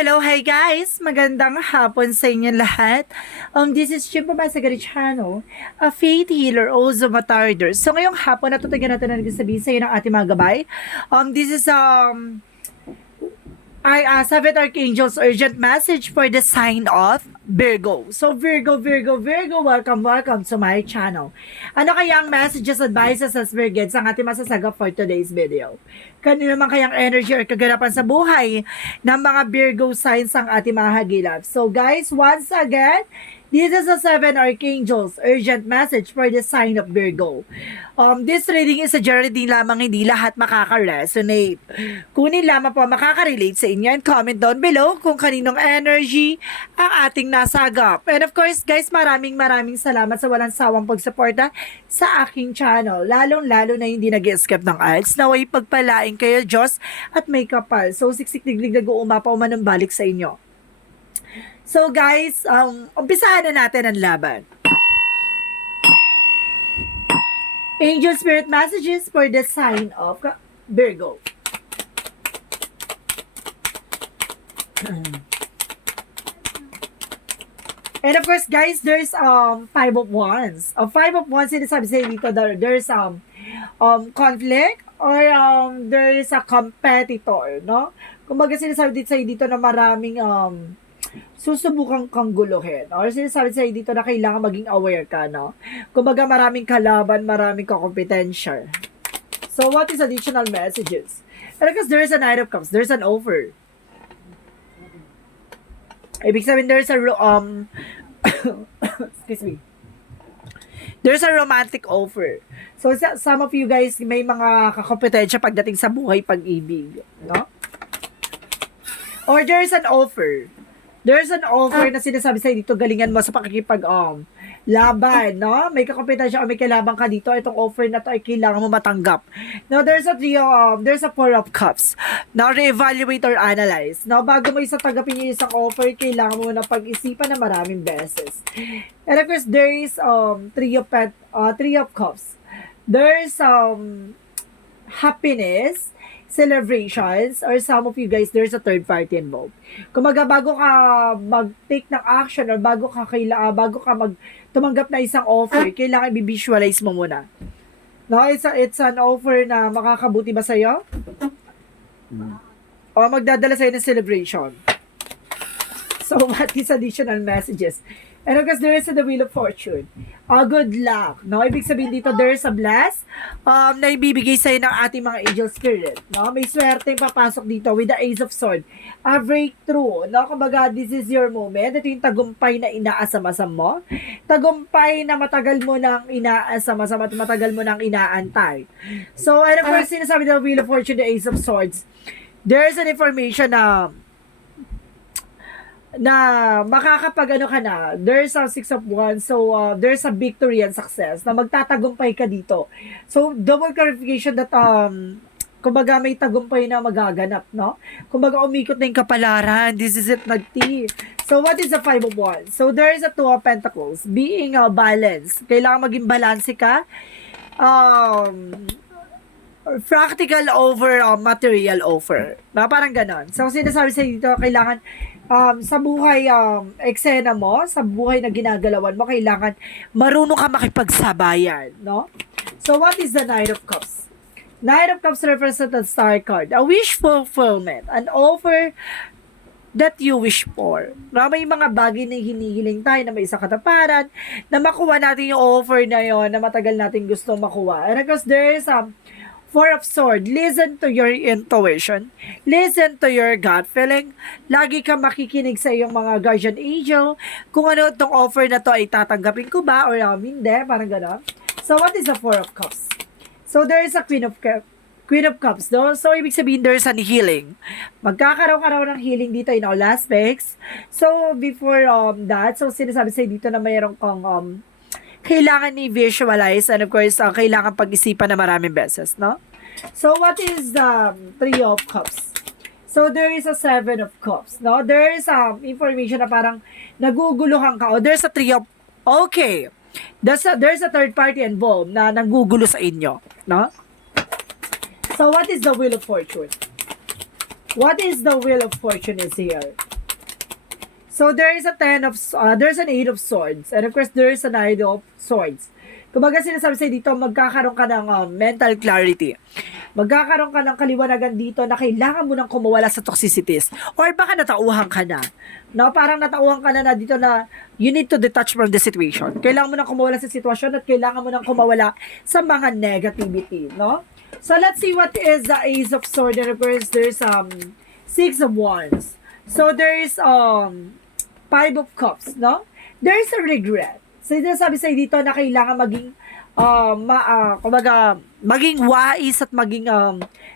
Hello, hi guys! Magandang hapon sa inyo lahat. This is Chimpa Masagari Channel, a faith healer, also matarder. So ngayong hapon, natutugyan natin na sabihin sa iyo ng ating mga gabay. This is Seven Archangels urgent message for the sign of Virgo. So Virgo, welcome to my channel. Ano kaya ang messages, advices, as Virgins ang ating masasagap for today's video? Kanino naman kayang energy or kaganapan sa buhay ng mga Virgo signs ang ating mga hagilap? So guys, once again, this is a Seven Archangels urgent message for the sign of Virgo. This reading is a journey lamang, hindi lahat makaka-resonate. Kunin lamang po makaka-relate sa inyo and comment down below kung kaninong energy ang ating nasagap. And of course guys, maraming salamat sa walang sawang pagsuporta sa aking channel. Lalong-lalo na hindi nag-skip ng ads. Naway pagpalain kayo Diyos at may kapal. So siksik diglig nag-uumapaw manumbalik sa inyo. So guys, umpisahan na natin ang laban. Angel Spirit messages for the sign of Virgo. And of course, guys, there's Five of Wands. Five of Wands, sinasabi sa dito, there's conflict or there is a competitor, no? Kumbaga sinasabi dito na maraming susubukang kang guluhin. Or sinasabi sa'yo dito na kailangan maging aware ka, no? Kumbaga maraming kalaban, maraming kakompetensya. So, what is additional messages? And because there is a Knight of Cups, there's an offer. Ibig sabihin, there's a, excuse me. There's a romantic offer. So, some of you guys, may mga kakompetensya pagdating sa buhay, pag-ibig, no? Or there's an offer. There's an offer na sinasabi sa'yo dito, galingan mo sa pakikipag laban, no? May kakompetensya o may kalaban ka dito, itong offer na to ay kailangan mo matanggap. Now, there's a Four of Cups. Now, re-evaluate or analyze. Now, bago mo tanggapin yung isang offer, kailangan mo na pag-isipan na maraming beses. And of course, there is Three of Cups. There's happiness, celebrations, or some of you guys, there's a third party involved. Kumaga bago ka mag-take ng action or bago ka tumanggap na isang offer, kailangan i-visualize mo muna. No, it's an offer na makakabuti ba sa'yo? O magdadala sa'yo ng celebration. So, what is additional messages? And of course, there is the Wheel of Fortune. Good luck. No? Ibig sabihin dito, there is a bless na ibibigay sa'yo ng ating mga angel spirit. No? May swerte yung papasok dito with the Ace of Sword. A breakthrough. No? Kumbaga, this is your moment. Ito yung tagumpay na inaasam-asam mo. Tagumpay na matagal mo nang inaasam-asam at matagal mo nang inaantay. So, and of course, sinasabi ng Wheel of Fortune, the Ace of Swords, there is an information na makakapag ka na, there's a Six of Wands, so there's a victory and success na magtatagumpay ka dito. So, double clarification that kumbaga may tagumpay na magaganap, no? Kumbaga umikot na yung kapalaran, this is it, nagti. So, what is the Five of Wands? So, there is a Two of Pentacles, being balanced. Kailangan maging balanse ka. Practical over material over. Na parang ganon. So, sinasabi sa dito, kailangan sa buhay eksena mo, sa buhay na ginagalawan mo, kailangan marunong ka makipagsabayan, no? So, what is the Knight of Cups? Knight of Cups represents the Star card. A wish fulfillment. An offer that you wish for. Na may mga bagay na hinihiling tayo na may isang kataparan, na makuha natin yung offer na yon na matagal natin gusto makuha. And of course, there is Four of Swords, listen to your intuition. Listen to your gut feeling. Lagi ka makikinig sa iyong mga guardian angel. Kung ano itong offer na to ay tatanggapin ko ba or hindi, parang gano'n. So, what is the Four of Cups? So, there is a Queen of Cups, no? So, ibig sabihin, there is an healing. Magkakaroon ng healing dito in all aspects. So, before that, so sinasabi sa'yo dito na mayroon kang kailangan i-visualize and of course, kailangan pag-isipan na maraming beses, no? So, what is the Three of Cups? So, there is a Seven of Cups, no? There is information na parang naguguluhan ka o there's a Three of... Okay. There's a third party involved na nagugulo sa inyo, no? So, what is the Wheel of Fortune? What is the Wheel of Fortune is here? So there is a there's an Eight of Swords, and of course there is a Knight of Swords. Kumbaga sinasabi sa'yo dito, magkakaroon ka ng mental clarity. Magkakaroon ka ng kaliwanagan dito na kailangan mo nang kumawala sa toxicities. Or baka natauhan ka na. No, parang natauhan ka na dito na you need to detach from the situation. Kailangan mo nang kumawala sa sitwasyon at kailangan mo nang kumawala sa mga negativity, no? So let's see what is the Ace of Swords, and of course there's Six of Wands. So there is Five of Cups, no? There is a regret. So, sinasabi sa'yo dito na kailangan maging, kumbaga, maging wais at maging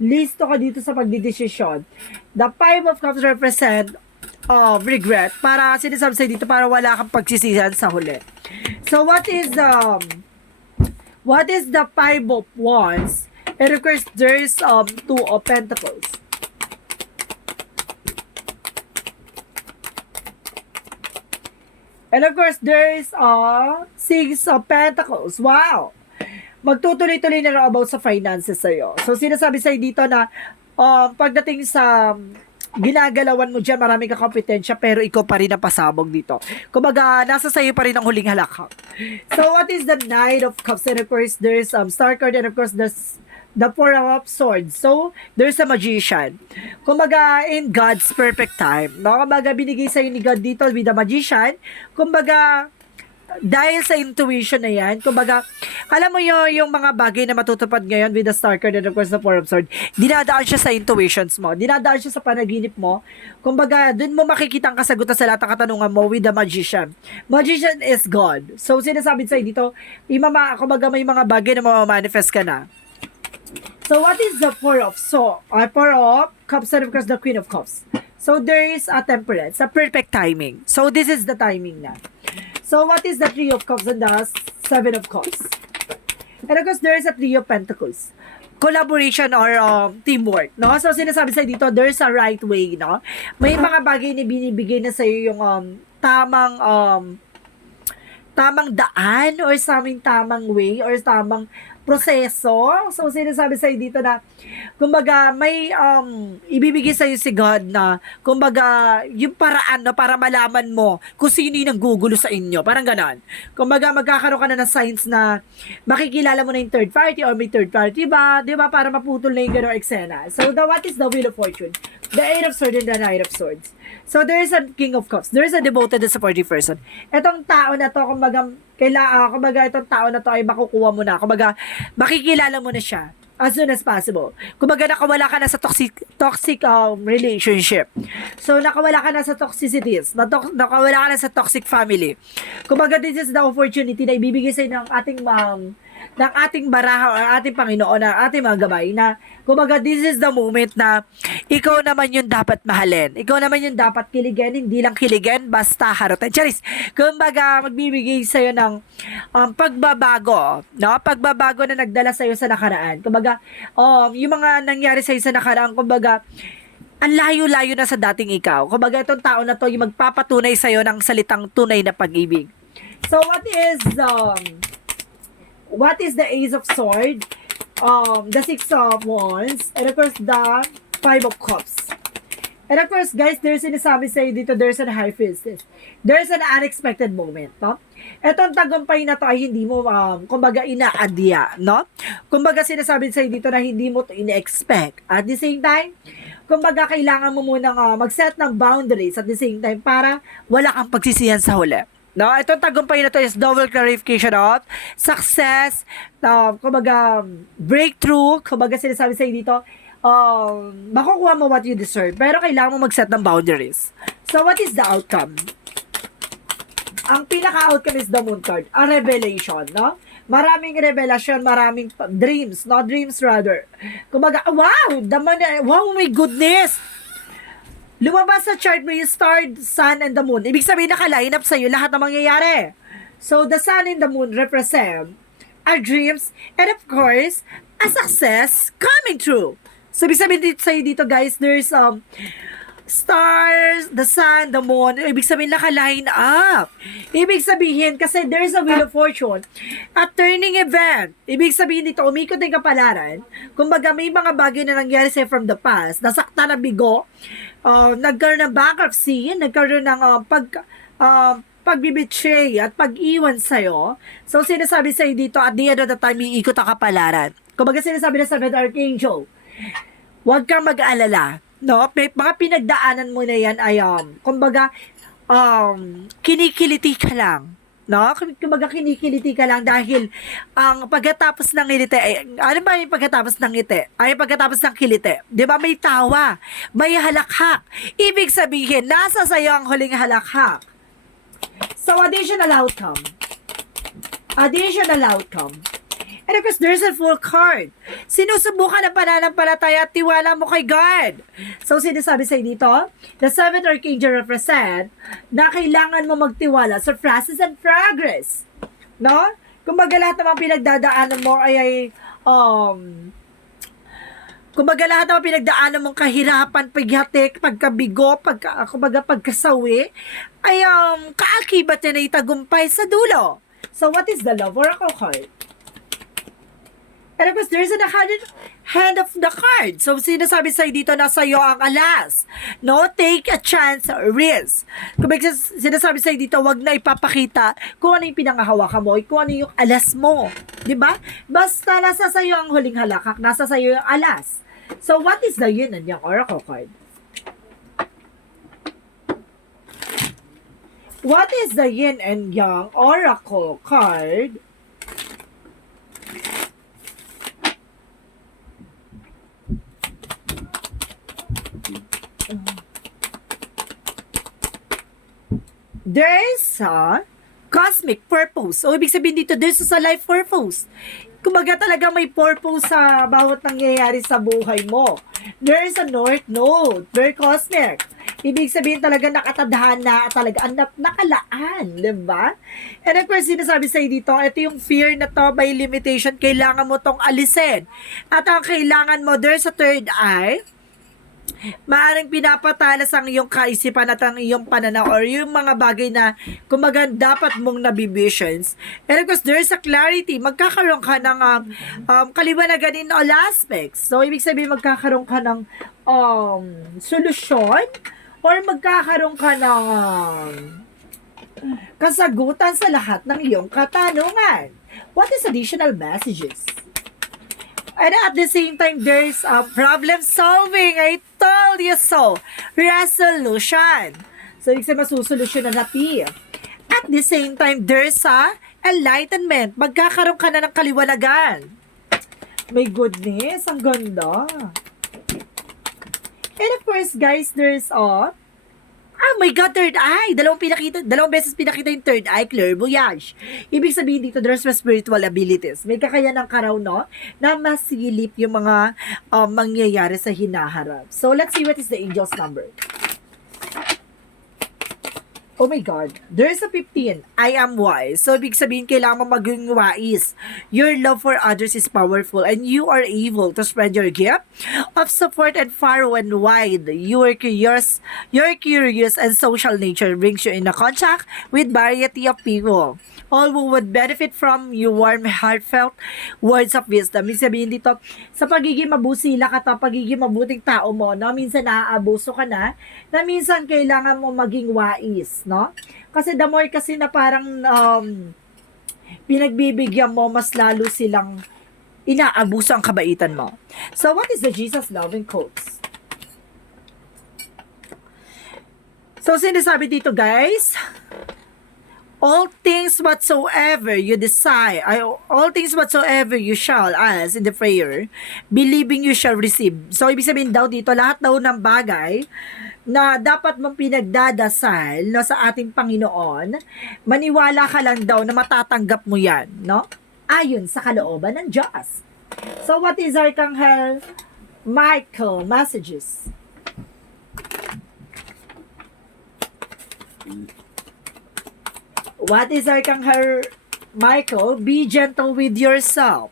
listo ka dito sa pagdidesisyon. The Five of Cups represent regret para sinasabi sa'yo dito para wala kang pagsisihan sa huli. So, what is the Five of Wands? And of course, there is Two of Pentacles. And of course, there is Six of Pentacles. Wow! Magtutuloy-tuloy na lang about sa finances sa'yo. So, sinasabi sa'yo dito na pagdating sa ginagalawan mo dyan, marami kang kompetensya, pero ikaw pa rin ang pasabog dito. Kumbaga, nasa sa'yo pa rin ang huling halakhak. So, what is the Knight of Cups? And of course, there's Star card, and of course, there's the Four of Swords. So, there's a Magician. Kumbaga, in God's perfect time. No? Kumbaga, binigay sa'yo ni God dito with the Magician. Kumbaga, dahil sa intuition na yan, kumbaga, alam mo yung mga bagay na matutupad ngayon with the Star card and of course the Four of Swords, dinadaan siya sa intuitions mo, dinadaan siya sa panaginip mo, kumbaga, dun mo makikita ang kasagutan sa lahat ng katanungan mo with the Magician. Magician is God. So, sinasabi sa'yo dito, kumbaga may mga bagay na mamamanifest ka na. So, what is the Four of Cups and of course the Queen of Cups? So, there is a temperance, a perfect timing. So, this is the timing na. So, what is the Three of Cups and the Seven of Cups? And of course, there is a Three of Pentacles. Collaboration or teamwork, no? So, sinasabi sa'yo dito, there's a right way, no? May mga bagay na binibigay na sa'yo yung tamang daan or tamang way or tamang proseso. So, sinasabi sa'yo dito na, kumbaga, may ibibigay sa'yo si God na, kumbaga, yung paraan no, para malaman mo kung sino yung nanggugulo sa inyo. Parang ganon. Kumbaga, magkakaroon ka na ng signs na makikilala mo na yung third party or may third party ba? Di ba? Para maputol na yung ganong eksena. So, what is the Wheel of Fortune? The Eight of Swords and the Knight of Swords. So, there is a King of Cups. There is a devoted and supportive person. Etong tao na to, kumbaga, itong tao na to ay makukuha mo na. Kumbaga, makikilala mo na siya as soon as possible. Kumbaga, nakawala ka na sa toxic relationship. So, nakawala ka na sa toxicities. Nakawala ka na sa toxic family. Kumbaga, this is the opportunity na ibibigay sa'yo ng ating baraha o ating Panginoon na ating mga gabay na kumbaga this is the moment na ikaw naman yung dapat mahalin. Ikaw naman yung dapat kiligin, hindi lang kiligin, basta harutan. Charis, kumbaga magbibigay sa'yo ng pagbabago, no? Pagbabago na nagdala sa'yo sa nakaraan. Kumbaga, yung mga nangyari sa'yo sa nakaraan, kumbaga, ang layo-layo na sa dating ikaw. Kumbaga, itong tao na to yung magpapatunay sa'yo ng salitang tunay na pag-ibig. So, what is the Ace of Swords, the Six of Wands, and of course, the Five of Cups. And of course, guys, there's sinasabi sa'yo dito, there's an High Priestess. There's an unexpected moment, no? Etong tagumpay na to ay hindi mo, kumbaga, inaadya, no? Kumbaga, sinasabi sa'yo dito na hindi mo to ina-expect. At the same time, kumbaga, kailangan mo munang mag-set ng boundaries at the same time para wala kang pagsisihan sa huli. No, itong tagumpay na to is double clarification of success, kumbaga, breakthrough, kumbaga sinasabi sa'yo dito, makukuha mo what you deserve, pero kailangan mo mag-set ng boundaries. So, what is the outcome? Ang pinaka-outcome is the Moon card, a revelation, no? Maraming revelation, maraming dreams, no? Dreams rather. Kumbaga, wow, wow, my goodness! Lumabas sa chart mo yung star, sun, and the moon. Ibig sabihin, naka-line up sa'yo lahat ng mangyayari. So, the sun and the moon represent our dreams and of course, a success coming true. So, ibig sabihin sa'yo dito, guys, there's Stars, the sun, the moon, ibig sabihin naka-line up. Ibig sabihin, kasi there's a wheel of fortune, a turning event. Ibig sabihin dito, umikot yung kapalaran. Kumbaga, may mga bagay na nangyari sa'yo from the past, nasakta na bigo, nagkaroon ng bankruptcy, nagkaroon ng pagbibitray at pag-iwan sa'yo. So, sinasabi sa'yo dito, at the end of the time, iikot ang kapalaran. Kumbaga, sinasabi na sa Archangel, huwag kang mag-aalala. No, may mga pinagdaanan mo na yan ay kumbaga kinikiliti ka lang. No? Kumbaga kinikiliti ka lang dahil ang pagkatapos ng ngiti ay ano ba yung pagkatapos ng ngiti? Ay pagkatapos ng kiliti. 'Di ba may tawa, may halakhak. Ibig sabihin nasa sayo ang huling halakhak. So additional outcome. Additional outcome. And of course, there's a full card. Sinusubukan ang pananampalataya at tiwala mo kay God. So, sinasabi sa'yo dito, the seventh archangel represent na kailangan mo magtiwala sa process and progress. No? Kumbaga lahat ng mga pinagdadaanan mo ay kumbaga lahat ng mga pinagdaanan mong kahirapan, paghatik, pagkabigo, kumbaga pagkasawi, ay kaakibat na itagumpay sa dulo. So, what is the love oracle card? And of course, there's an hand of the card. So, sinasabi sa'yo dito na sa'yo ang alas. No? Take a chance, risk. Kung sinasabi sa'yo dito, wag na ipapakita kung ano yung pinangahawakan mo, kung ano yung alas mo. Diba? Basta nasa sa'yo ang huling halakak, nasa sa'yo yung alas. So, what is the yin and yang oracle card? What is the yin and yang oracle card? There's a cosmic purpose. O, ibig sabihin dito, there's a life purpose. Kumbaga talaga may purpose sa bawat nangyayari sa buhay mo. There's a north node. Very cosmic. Ibig sabihin talaga nakatadhana, talaga nakalaan, diba? And of course, sinasabi sa'yo dito, ito yung fear na to by limitation, kailangan mo tong alisin. At ang kailangan mo, there's a third eye. Maaring pinapatalas ang iyong kaisipan at ang iyong pananaw or yung mga bagay na kumbaga dapat mong nabivisions. And of course, there's a clarity. Magkakaroon ka ng kaliwanagan in all aspects. So, ibig sabihin magkakaroon ka ng solusyon or magkakaroon ka ng kasagutan sa lahat ng iyong katanungan. What is additional messages? And at the same time, there's a problem solving. I told you so. Resolution. So, ibig sabihin masusolusyonan natin. At the same time, there's a enlightenment. Magkakaroon ka na ng kaliwanagan. My goodness, ang ganda. And of course, guys, there's oh my God, third eye. Dalawang beses pinakita yung third eye, clairvoyance. Ibig sabihin dito, there's my spiritual abilities. May kakayanan ka raw, no, na masilip yung mga mangyayari sa hinaharap. So, let's see what is the angel's number. Oh my God, there's a 15. I am wise. So, ibig sabihin, kailangan mo maging wise. Your love for others is powerful and you are able to spread your gift of support and far and wide. Your curious and social nature brings you in a contact with variety of people. All who would benefit from your warm, heartfelt words of wisdom. Ibig sabihin dito, sa pagiging mabusila ka, pagiging mabuting tao mo, no? Minsan naaabuso ka na minsan kailangan mo maging wise, no? Kasi the more kasi na parang pinagbibigyan mo, mas lalo silang inaabuso ang kabaitan mo. So, what is the Jesus loving quotes? So, sinasabi dito, guys, all things whatsoever you desire, all things whatsoever you shall ask in the prayer, believing you shall receive. So, ibig sabihin daw dito, lahat daw ng bagay na dapat mong pinagdadasal, no, sa ating Panginoon, maniwala ka lang daw na matatanggap mo yan, no? Ayon sa kalooban ng Diyos. So, what is Archangel Michael messages? What is Archangel Michael? Be gentle with yourself.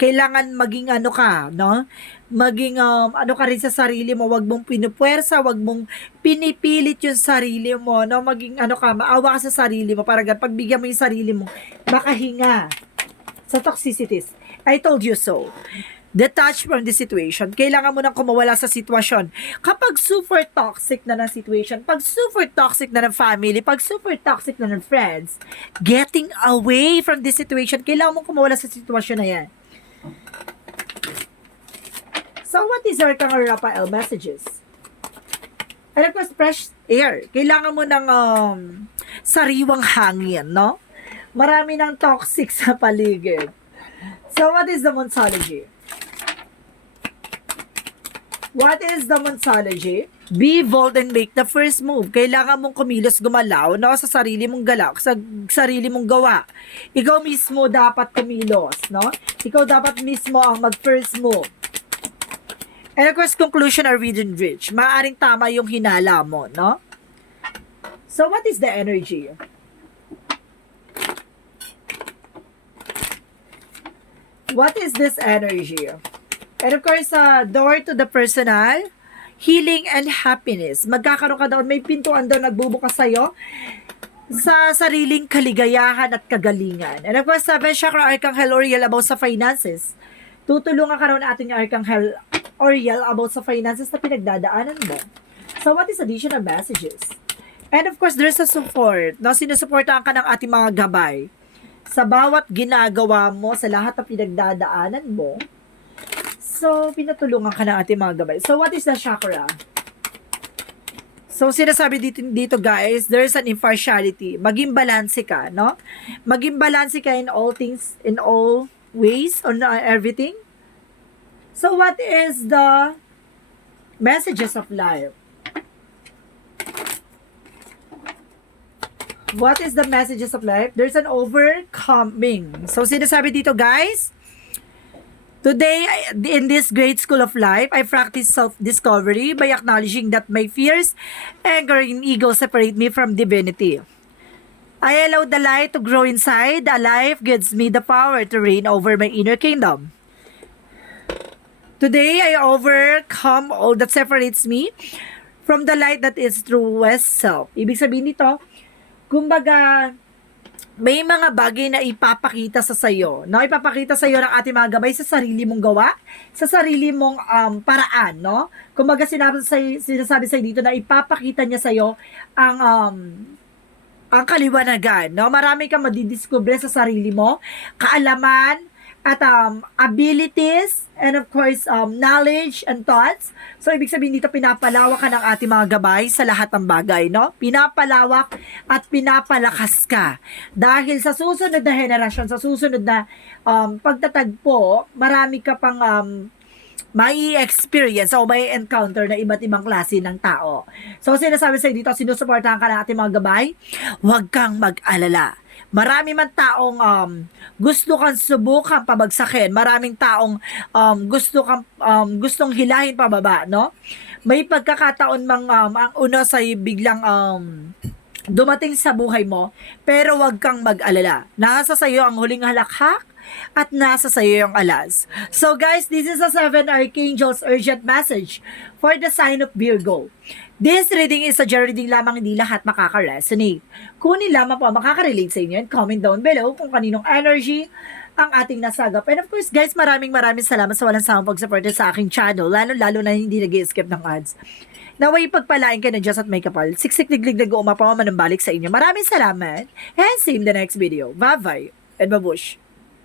Kailangan maging ano ka, no? maging ano ka rin sa sarili mo, wag mong pinupuwersa, wag mong pinipilit yung sarili mo, no? Maging ano ka, maawa ka sa sarili mo para pagbigyan mo yung sarili mo, makahinga sa toxicities. I told you so. Detach from the situation. Kailangan mo nang kumawala sa sitwasyon. Kapag super toxic na ng situation, pag super toxic na ng family, pag super toxic na ng friends, getting away from this situation, kailangan mo kumawala sa sitwasyon na yan. So, what is Arcangel Raphael messages? And of course, fresh air. Kailangan mo ng sariwang hangin, no? Marami ng toxic sa paligid. So, what is the Monsology? What is the Monsology? Be bold and make the first move. Kailangan mong kumilos, gumalaw, no? Sa sarili mong galaw, sa sarili mong gawa. Ikaw mismo dapat kumilos, no? Ikaw dapat mismo ang mag-first move. And of course, conclusion are within reach. Maaring tama yung hinala mo, no? So, what is the energy? What is this energy? And of course, door to the personal, healing and happiness. Magkakaroon ka doon, may pintuan doon nagbubukas sa'yo sa sariling kaligayahan at kagalingan. And of course, 7 chakra Arcangel Uriel about sa finances. Tutulungan ka raw ng ating Arcangel Uriel about sa finances na pinagdadaanan mo. So, what is additional messages? And of course, there's a support. No? Sinusuportahan ka ng ating mga gabay. Sa bawat ginagawa mo, sa lahat ng pinagdadaanan mo, so, pinatulungan ka ng ating mga gabay. So, what is the chakra? So, sinasabi dito guys, there's an impartiality. Maging balanse ka, no? Maging balanse ka in all things, in all ways, on everything. So, what is the messages of life? What is the messages of life? There's an overcoming. So, sinasabi dito guys, today, in this great school of life, I practice self-discovery by acknowledging that my fears, anger, and ego separate me from divinity. I allow the light to grow inside. The life gives me the power to reign over my inner kingdom. Today, I overcome all that separates me from the light that is truest self. Ibig sabihin nito, kumbaga, may mga bagay na ipapakita sa sayo, no? Ipapakita sa iyo ng ating mga gabay sa sarili mong gawa, sa sarili mong paraan, no? Kumbaga sinasabi sa dito na ipapakita niya sa iyo ang kaliwanagan, no? Marami kang madidiscover sa sarili mo, kaalaman at abilities, and of course, knowledge and thoughts. So, ibig sabihin dito, pinapalawak ka ng ating mga gabay sa lahat ng bagay, no? Pinapalawak at pinapalakas ka. Dahil sa susunod na henerasyon, sa susunod na pagtatagpo, marami ka pang may experience o may encounter na iba't ibang klase ng tao. So, sinasabi sa'yo dito, sinusuportahan ka ng ating mga gabay, huwag kang mag-alala. Marami man taong gusto kang subukan pabagsakin, maraming taong gustong hilahin pababa, no? May pagkakataon mang ang una sa biglang dumating sa buhay mo, pero wag kang mag-alala. Nasa sa iyo ang huling halakhak at nasa sa iyo yung alas. So guys, this is a 7 Archangels urgent message for the sign of Virgo. This reading is a general reading lamang, hindi lahat makaka-resonate. Kunin lamang po ang makaka-relate sa inyo and comment down below kung kaninong energy ang ating nasagap. And of course guys, maraming salamat sa walang sawang pag-support sa aking channel, lalo na hindi nag-skip ng ads. Naway pagpalain ka ng Diyos at may kapal. Siksik liglig nag-uumapaw manambalik sa inyo. Maraming salamat and see you in the next video. Bye-bye and babush.